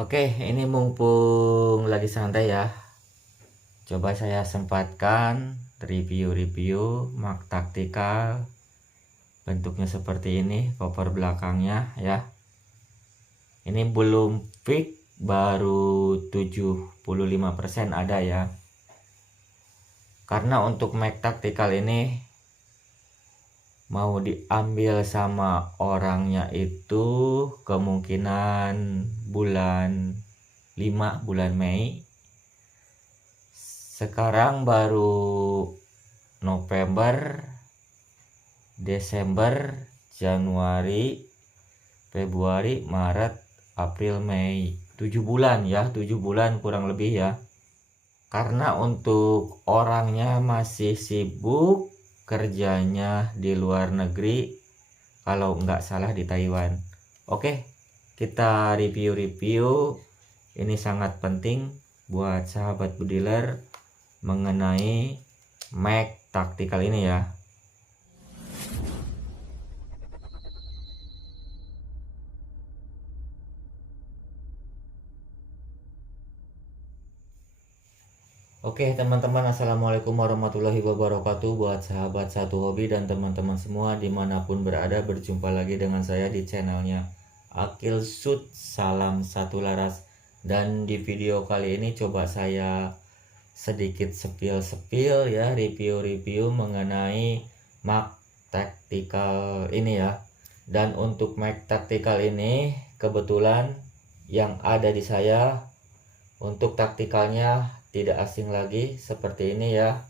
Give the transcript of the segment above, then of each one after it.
Oke, ini mumpung lagi santai ya. Coba saya sempatkan review-review Mac Tactical. Bentuknya seperti ini, cover belakangnya ya. Ini belum fix, baru 75% ada ya. Karena untuk Mac Tactical ini mau diambil sama orangnya itu kemungkinan bulan 5 bulan Mei. Sekarang baru November, Desember, Januari, Februari, Maret, April, Mei. 7 bulan ya, 7 bulan kurang lebih ya. Karena untuk orangnya masih sibuk kerjanya di luar negeri, kalau nggak salah di Taiwan. Oke, kita review-review. Ini sangat penting buat sahabat budiler mengenai Mac Tactical ini ya. Oke teman-teman, assalamualaikum warahmatullahi wabarakatuh. Buat sahabat satu hobi dan teman-teman semua dimanapun berada, berjumpa lagi dengan saya di channelnya Akil Sud. Salam satu laras. Dan di video kali ini coba saya sedikit sepil ya, review mengenai Mac Tactical ini ya. Dan untuk Mac Tactical ini kebetulan yang ada di saya untuk taktikalnya tidak asing lagi seperti ini ya.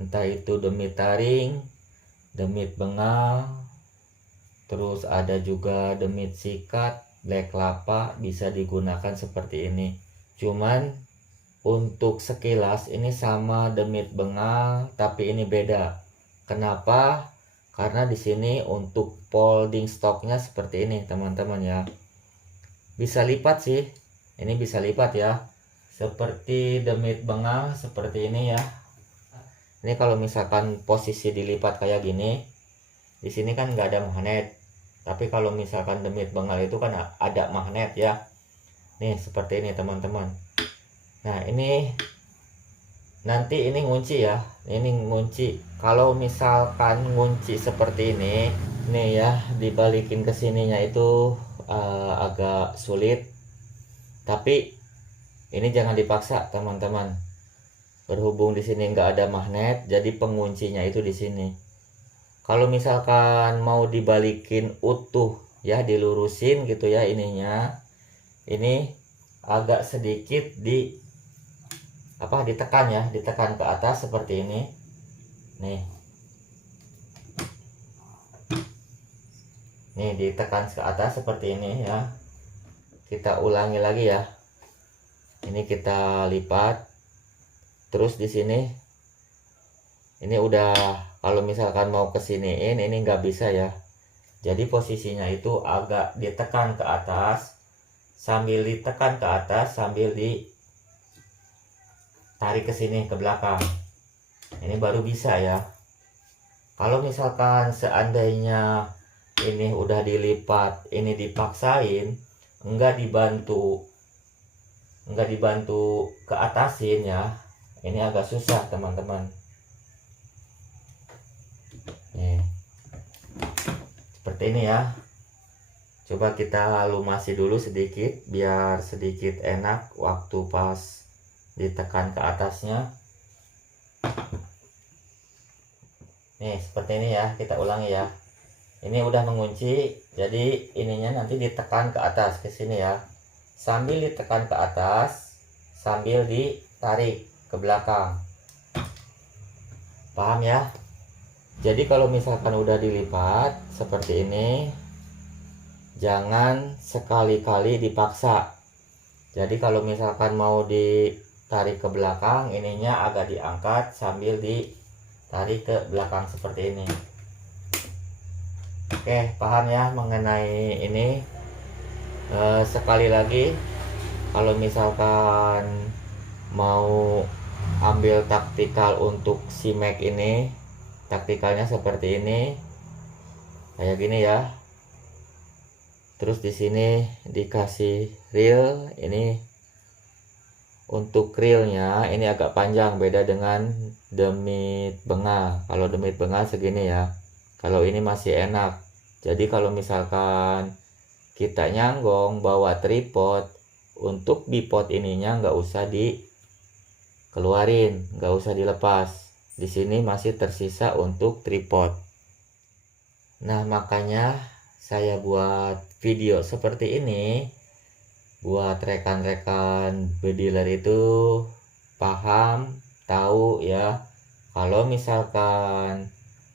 Entah itu demit taring, demit bengal, terus ada juga demit sikat, black lapa, bisa digunakan seperti ini. Cuman untuk sekilas ini sama demit bengal, tapi ini beda. Kenapa? Karena di sini untuk folding stoknya seperti ini teman-teman ya. Bisa lipat sih. Ini bisa lipat ya. Seperti demit bengal seperti ini ya. Ini kalau misalkan posisi dilipat kayak gini, di sini kan nggak ada magnet. Tapi kalau misalkan demit bengal itu kan ada magnet ya. Nih seperti ini teman-teman. Nah ini nanti ini ngunci ya. Ini ngunci. Kalau misalkan ngunci seperti ini, nih ya, dibalikin ke sininya itu agak sulit. Tapi ini jangan dipaksa teman-teman. Berhubung di sini nggak ada magnet, jadi penguncinya itu di sini. Kalau misalkan mau dibalikin utuh ya, dilurusin gitu ya ininya, ini agak sedikit ditekan ya, ditekan ke atas seperti ini. Nih. Nih ditekan ke atas seperti ini ya. Kita ulangi lagi ya. Ini kita lipat. Terus di sini ini udah, kalau misalkan mau kesiniin ini nggak bisa ya. Jadi posisinya itu agak ditekan ke atas, sambil ditekan ke atas sambil ditarik ke sini ke belakang. Ini baru bisa ya. Kalau misalkan seandainya ini udah dilipat, ini dipaksain, enggak dibantu ke atasin ya, ini agak susah teman-teman. Nih seperti ini ya. Coba kita lumasi dulu sedikit biar sedikit enak waktu pas ditekan ke atasnya. Nih seperti ini ya, kita ulangi ya. Ini udah mengunci, jadi ininya nanti ditekan ke atas ke sini ya. Sambil ditekan ke atas, sambil ditarik ke belakang. Paham ya? Jadi kalau misalkan udah dilipat seperti ini, jangan sekali-kali dipaksa. Jadi kalau misalkan mau ditarik ke belakang, ininya agak diangkat sambil ditarik ke belakang seperti ini. Oke, paham ya mengenai ini. Sekali lagi, kalau misalkan mau ambil taktikal untuk si Mac ini, taktikalnya seperti ini, kayak gini ya. Terus di sini dikasih reel. Ini untuk reelnya ini agak panjang, beda dengan demit bengal. Kalau demit bengal segini ya, kalau ini masih enak. Jadi kalau misalkan kita nyanggong bawa tripod, untuk bipod ininya nggak usah dikeluarin, nggak usah dilepas. Di sini masih tersisa untuk tripod. Nah, makanya saya buat video seperti ini buat rekan-rekan bediler itu paham, tahu ya, kalau misalkan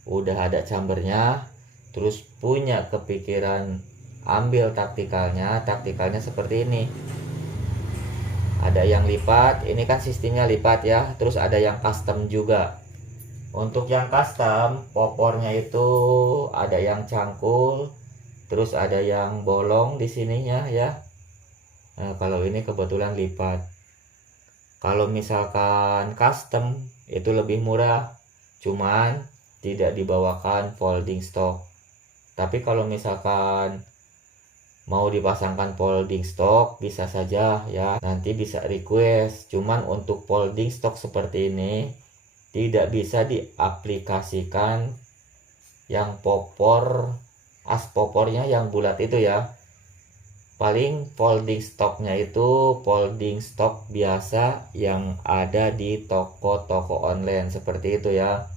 udah ada chambernya terus punya kepikiran ambil taktikalnya seperti ini. Ada yang lipat, ini kan sistemnya lipat ya, terus ada yang custom juga. Untuk yang custom, popornya itu ada yang cangkul, terus ada yang bolong di sininya ya. Nah, kalau ini kebetulan lipat. Kalau misalkan custom itu lebih murah, cuman tidak dibawakan folding stock. Tapi kalau misalkan mau dipasangkan folding stock bisa saja ya, nanti bisa request. Cuman untuk folding stock seperti ini tidak bisa diaplikasikan yang popor, as popornya yang bulat itu ya. Paling folding stocknya itu folding stock biasa yang ada di toko-toko online seperti itu ya.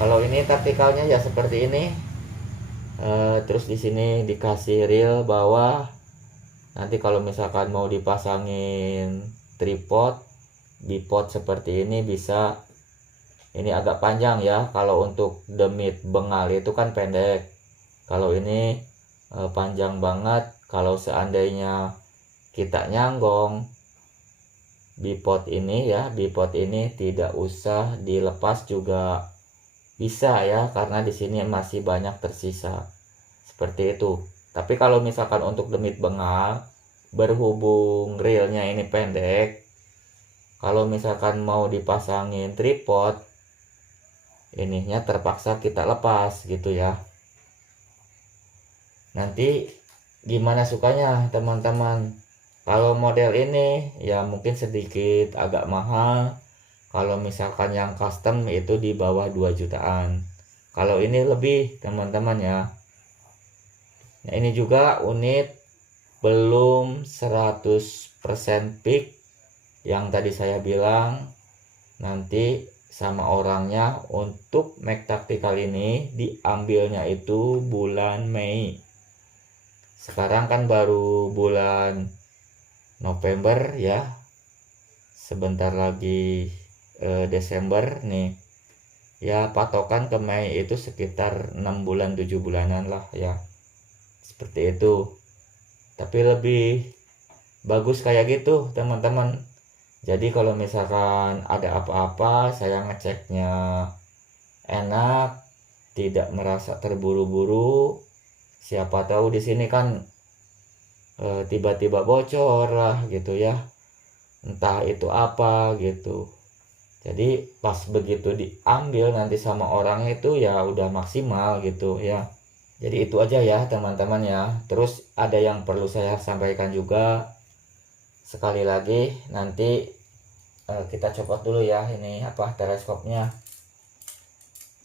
Kalau ini taktikalnya ya seperti ini. Terus di sini dikasih reel bawah. Nanti kalau misalkan mau dipasangin tripod, bipod seperti ini bisa. Ini agak panjang ya. Kalau untuk demit bengal itu kan pendek. Kalau ini panjang banget. Kalau seandainya kita nyanggong bipod ini ya, bipod ini tidak usah dilepas juga bisa ya, karena di sini masih banyak tersisa seperti itu. Tapi kalau misalkan untuk demit bengal, berhubung reelnya ini pendek, kalau misalkan mau dipasangin tripod, ininya terpaksa kita lepas gitu ya. Nanti gimana sukanya teman-teman. Kalau model ini ya mungkin sedikit agak mahal. Kalau misalkan yang custom itu di bawah 2 jutaan. Kalau ini lebih teman-teman ya. Nah, ini juga unit belum 100% peak yang tadi saya bilang. Nanti sama orangnya untuk Mac Tactical ini diambilnya itu bulan Mei. Sekarang kan baru bulan November ya, sebentar lagi Desember nih ya. Patokan ke Mei itu sekitar 6 bulan 7 bulanan lah ya, seperti itu. Tapi lebih bagus kayak gitu teman-teman. Jadi kalau misalkan ada apa-apa saya ngeceknya enak, tidak merasa terburu-buru. Siapa tahu di sini kan tiba-tiba bocor lah gitu ya, entah itu apa gitu. Jadi pas begitu diambil nanti sama orang itu ya udah maksimal gitu ya. Jadi itu aja ya teman-teman ya. Terus ada yang perlu saya sampaikan juga. Sekali lagi nanti kita copot dulu ya ini apa teleskopnya.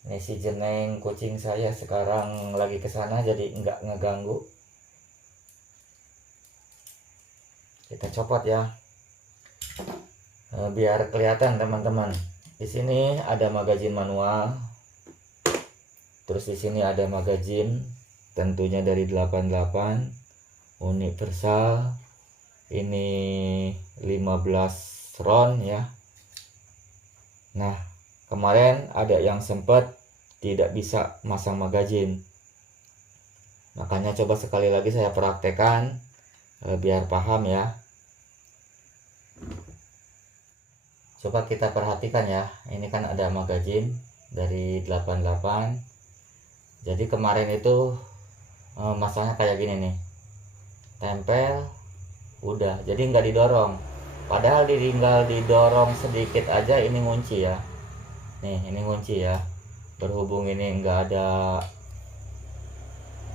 Ini si jeneng kucing saya sekarang lagi ke sana jadi nggak ngeganggu. Kita copot ya. Biar kelihatan teman-teman. Di sini ada magazin manual. Terus di sini ada magazin tentunya dari 88 universal. Ini 15 round ya. Nah, kemarin ada yang sempat tidak bisa masang magazin. Makanya coba sekali lagi saya praktekkan biar paham ya. Coba kita perhatikan ya. Ini kan ada magazin dari 88. Jadi kemarin itu masangnya kayak gini nih. Tempel udah. Jadi nggak didorong. Padahal tinggal didorong sedikit aja ini ngunci ya. Nih, ini ngunci ya. Berhubung ini enggak ada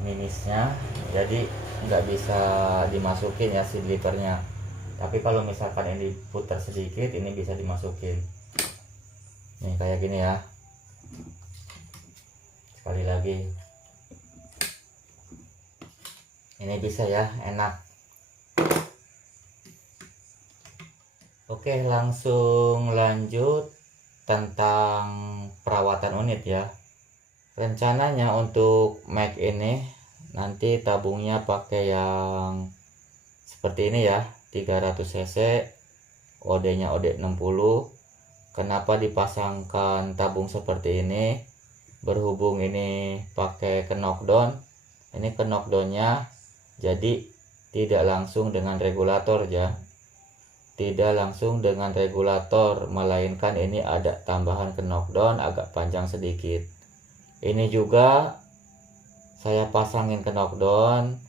minusnya, jadi nggak bisa dimasukin ya si delivernya. Tapi kalau misalkan ini putar sedikit, ini bisa dimasukin. Nih kayak gini ya. Sekali lagi. Ini bisa ya, enak. Oke, langsung lanjut tentang perawatan unit ya. Rencananya untuk Mac ini nanti tabungnya pakai yang seperti ini ya, 300 cc, OD-nya OD 60. Kenapa dipasangkan tabung seperti ini? Berhubung ini pakai knockdown, ini knockdownnya jadi tidak langsung dengan regulator ya, tidak langsung dengan regulator, melainkan ini ada tambahan knockdown agak panjang sedikit. Ini juga saya pasangin knockdown,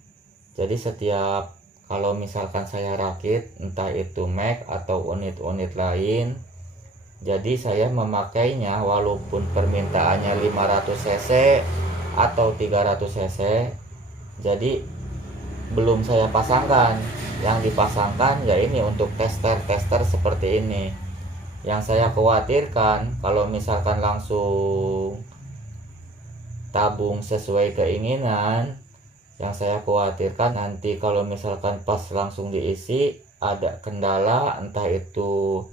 jadi setiap kalau misalkan saya rakit entah itu Mac atau unit-unit lain, jadi saya memakainya walaupun permintaannya 500 cc atau 300 cc, jadi belum saya pasangkan. Yang dipasangkan ya ini untuk tester seperti ini. Yang saya khawatirkan kalau misalkan langsung tabung sesuai keinginan, yang saya khawatirkan nanti kalau misalkan pas langsung diisi ada kendala, entah itu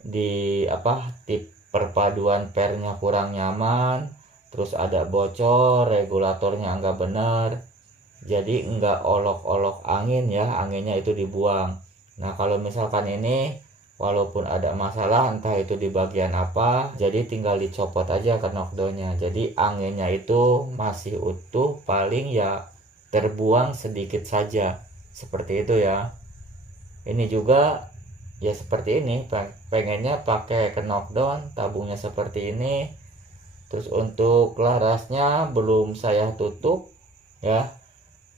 di tip perpaduan pernya kurang nyaman, terus ada bocor, regulatornya enggak benar, jadi enggak olok-olok angin ya, anginnya itu dibuang. Nah kalau misalkan ini walaupun ada masalah entah itu di bagian apa, jadi tinggal dicopot aja knockdownnya, jadi anginnya itu masih utuh, paling ya terbuang sedikit saja, seperti itu ya. Ini juga ya seperti ini, pengennya pakai knockdown, tabungnya seperti ini. Terus untuk larasnya belum saya tutup ya,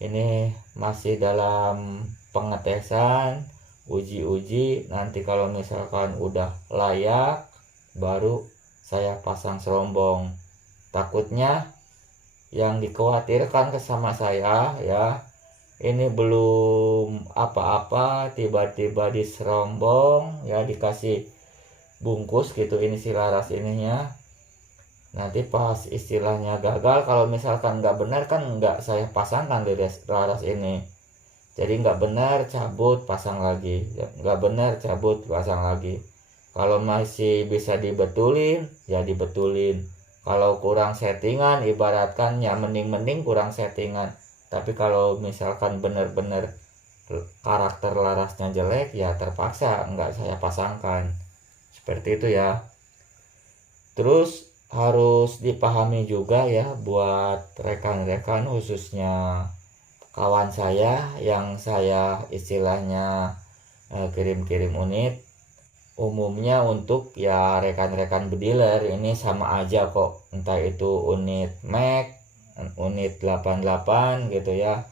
ini masih dalam pengetesan, uji-uji. Nanti kalau misalkan udah layak baru saya pasang serombong. Takutnya yang dikhawatirkan sama saya ya, ini belum apa-apa tiba-tiba diserombong ya, dikasih bungkus gitu ini si laras ininya, nanti pas istilahnya gagal, kalau misalkan nggak benar kan nggak saya pasangkan di laras ini, jadi nggak benar cabut pasang lagi, nggak benar cabut pasang lagi. Kalau masih bisa dibetulin ya dibetulin, kalau kurang settingan ibaratkan ya mending kurang settingan. Tapi kalau misalkan benar-benar karakter larasnya jelek ya terpaksa nggak saya pasangkan, seperti itu ya. Terus harus dipahami juga ya buat rekan-rekan, khususnya kawan saya yang saya istilahnya kirim-kirim unit. Umumnya untuk ya rekan-rekan bediler ini sama aja kok, entah itu unit Mac, unit 88 gitu ya,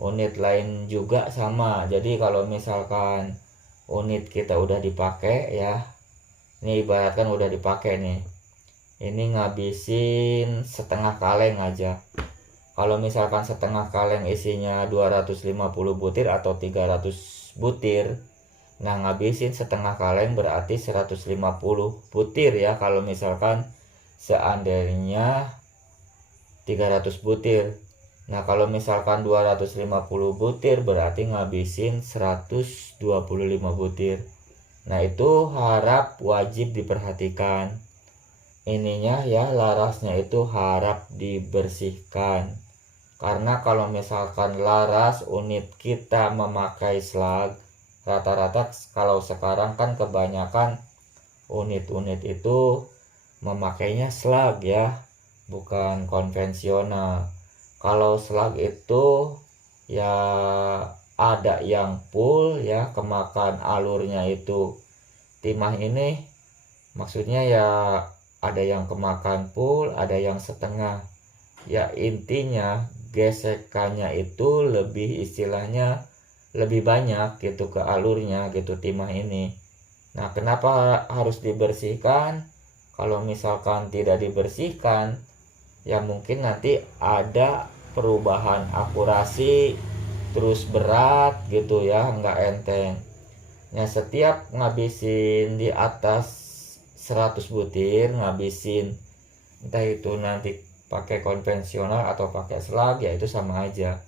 unit lain juga sama. Jadi kalau misalkan unit kita udah dipakai ya, ini ibaratkan udah dipakai nih, ini ngabisin setengah kaleng aja. Kalau misalkan setengah kaleng isinya 250 butir atau 300 butir, nah ngabisin setengah kaleng berarti 150 butir ya. Kalau misalkan seandainya 300 butir, nah kalau misalkan 250 butir berarti ngabisin 125 butir. Nah itu harap wajib diperhatikan ininya ya, larasnya itu harap dibersihkan. Karena kalau misalkan laras unit kita memakai slag, rata-rata kalau sekarang kan kebanyakan unit-unit itu memakainya slag ya, bukan konvensional. Kalau slag itu ya ada yang full ya, kemakan alurnya itu timah ini, maksudnya ya ada yang kemakan full, ada yang setengah. Ya intinya gesekannya itu lebih istilahnya lebih banyak gitu ke alurnya gitu timah ini. Nah kenapa harus dibersihkan? Kalau misalkan tidak dibersihkan ya mungkin nanti ada perubahan akurasi terus berat gitu ya, nggak enteng. Nah, setiap ngabisin di atas 100 butir, ngabisin entah itu nanti pakai konvensional atau pakai slag, ya itu sama aja.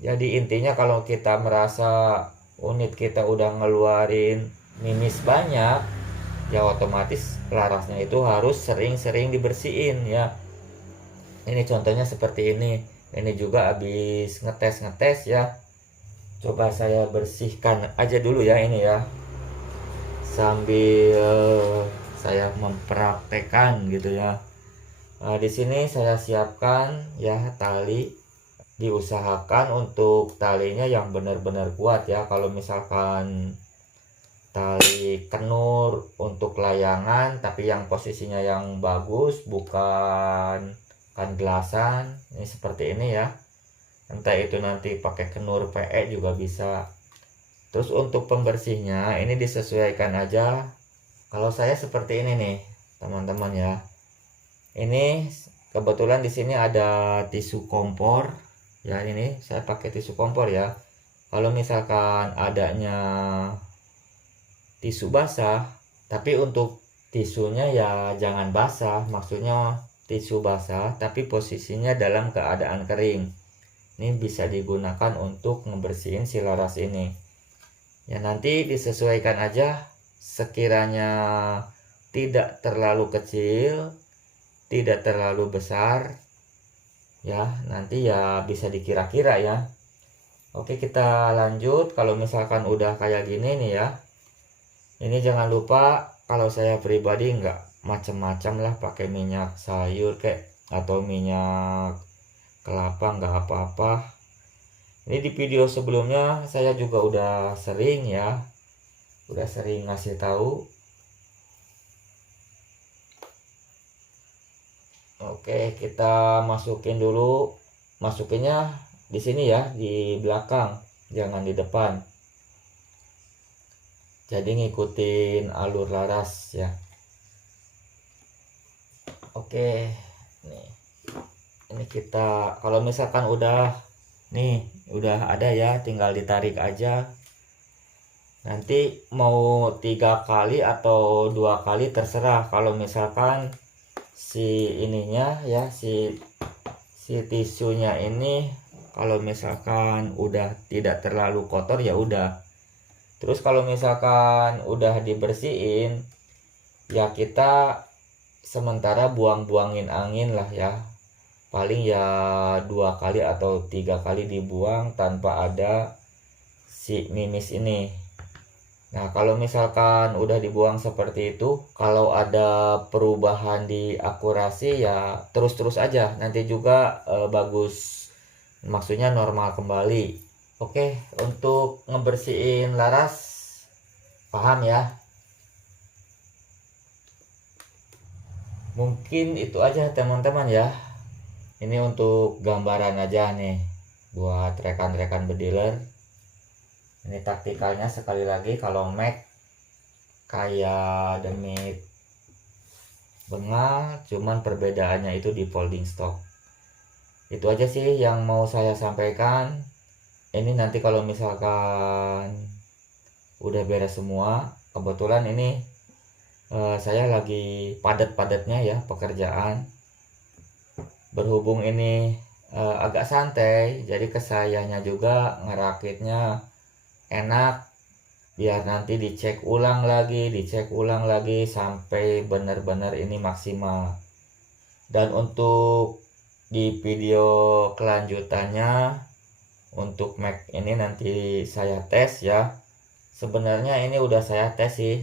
Jadi intinya kalau kita merasa unit kita udah ngeluarin mimis banyak, ya otomatis larasnya itu harus sering-sering dibersihin ya. Ini contohnya seperti ini. Ini juga habis ngetes ya. Coba saya bersihkan aja dulu ya ini ya, sambil saya mempraktekkan gitu ya. Di sini saya siapkan ya tali. Diusahakan untuk talinya yang benar-benar kuat ya. Kalau misalkan tali kenur untuk layangan tapi yang posisinya yang bagus, bukan kan gelasan, ini seperti ini ya, entah itu nanti pakai kenur PE juga bisa. Terus untuk pembersihnya ini disesuaikan aja. Kalau saya seperti ini nih teman-teman ya, ini kebetulan di sini ada tisu kompor ya, ini saya pakai tisu kompor ya. Kalau misalkan adanya tisu basah, tapi untuk tisunya ya jangan basah, maksudnya tisu basah tapi posisinya dalam keadaan kering. Ini bisa digunakan untuk ngebersihin si laras ini ya. Nanti disesuaikan aja, sekiranya tidak terlalu kecil, tidak terlalu besar ya, nanti ya bisa dikira-kira ya. Oke, kita lanjut. Kalau misalkan udah kayak gini nih ya, ini jangan lupa, kalau saya pribadi nggak macam-macam lah, pakai minyak sayur kayak atau minyak kelapa nggak apa-apa. Ini di video sebelumnya saya juga udah sering ya, udah sering ngasih tahu. Oke, kita masukin dulu. Masukinnya di sini ya, di belakang, jangan di depan. Jadi ngikutin alur laras ya. Oke, nih. Ini kita kalau misalkan udah ada ya, tinggal ditarik aja. Nanti mau 3 kali atau 2 kali terserah. Kalau misalkan si ininya ya, si tisunya ini kalau misalkan udah tidak terlalu kotor ya udah. Terus kalau misalkan udah dibersihin ya, kita sementara buang-buangin angin lah ya, paling ya 2 kali atau 3 kali dibuang tanpa ada si mimis ini. Nah, kalau misalkan udah dibuang seperti itu, kalau ada perubahan di akurasi ya terus-terus aja, nanti juga bagus, maksudnya normal kembali. Oke, untuk ngebersihin laras paham ya. Mungkin itu aja teman-teman ya. Ini untuk gambaran aja nih buat rekan-rekan bediler. Ini taktikalnya sekali lagi, kalau Mac kayak demit bengal, cuman perbedaannya itu di folding stock. Itu aja sih yang mau saya sampaikan. Ini nanti kalau misalkan udah beres semua, kebetulan ini saya lagi padat-padatnya ya pekerjaan. Berhubung ini agak santai, jadi kesayanya juga ngerakitnya enak, biar nanti dicek ulang lagi sampai benar-benar ini maksimal. Dan untuk di video kelanjutannya, untuk Mac ini nanti saya tes ya. Sebenarnya ini udah saya tes sih,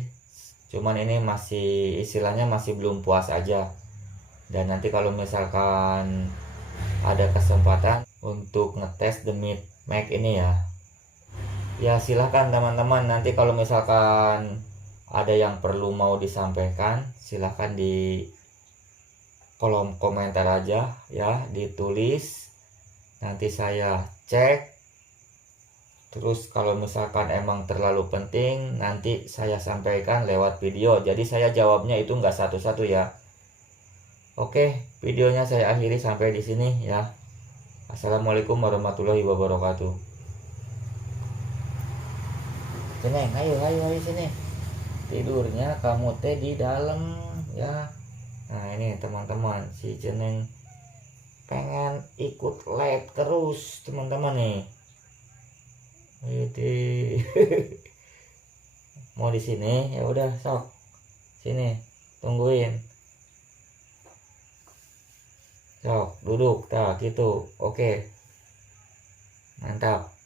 cuman ini masih istilahnya masih belum puas aja. Dan nanti kalau misalkan ada kesempatan untuk ngetes demit Mac ini ya silahkan teman-teman. Nanti kalau misalkan ada yang perlu mau disampaikan, silahkan di kolom komentar aja ya, ditulis, nanti saya cek. Terus kalau misalkan emang terlalu penting, nanti saya sampaikan lewat video, jadi saya jawabnya itu nggak satu-satu ya. Oke, videonya saya akhiri sampai di sini ya. Assalamualaikum warahmatullahi wabarakatuh. Ceneng, ayo sini. Tidurnya kamu teh di dalam ya. Nah ini teman-teman, si Ceneng pengen ikut lab terus teman-teman nih. Ini mau di sini ya udah sok sini tungguin. Sok duduk tak gitu. Oke, mantap.